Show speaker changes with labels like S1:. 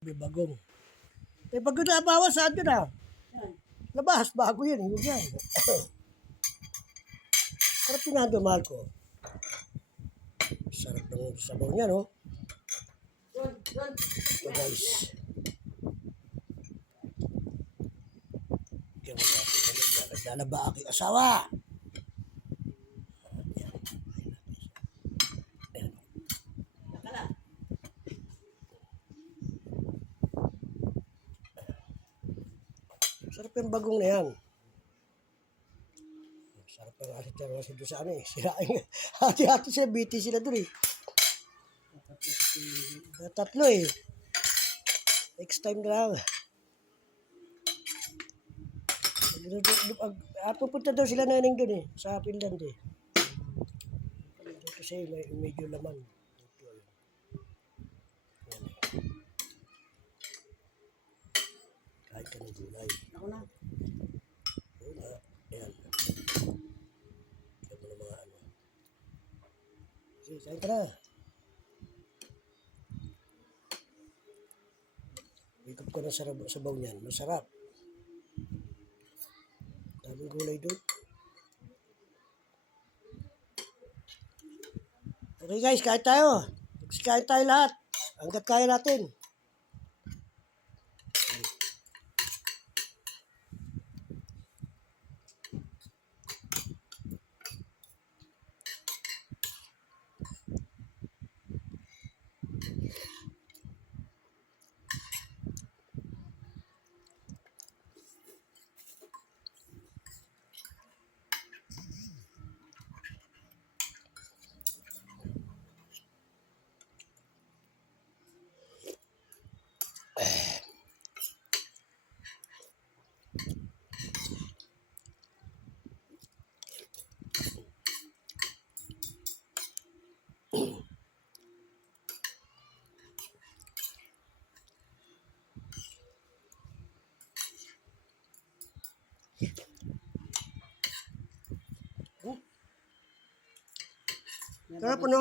S1: May bagong. May bago na bawas saan yun ah. Labas, bago yun. Yun yan. Nando, mahal ko. Sarap ng sabaw niya, no? Ito guys. Kaya mo natin ulit. Naglalaba aking asawa. Sarap yung bagong na yan. Sarap yung asit yung asit doon sa ano eh. Sirain. Hati-hati siya, BT sila doon eh. Tatlo eh. Next time na lang. Ah, pupunta daw sila naning doon eh. Sa Finland eh. Kasi may medyo laman. Ito, ayun. Yan eh. Kahit ka ng gulay.
S2: Ako na.
S1: Nga. Ayan. Ayan mo mga ano. Sige, kain ka na. Ko na sarap, sabaw niyan. Masarap. Daming gulay doon. Okay guys, kain tayo. Kain tayo lahat. Hanggat kaya natin. Sarap, ano?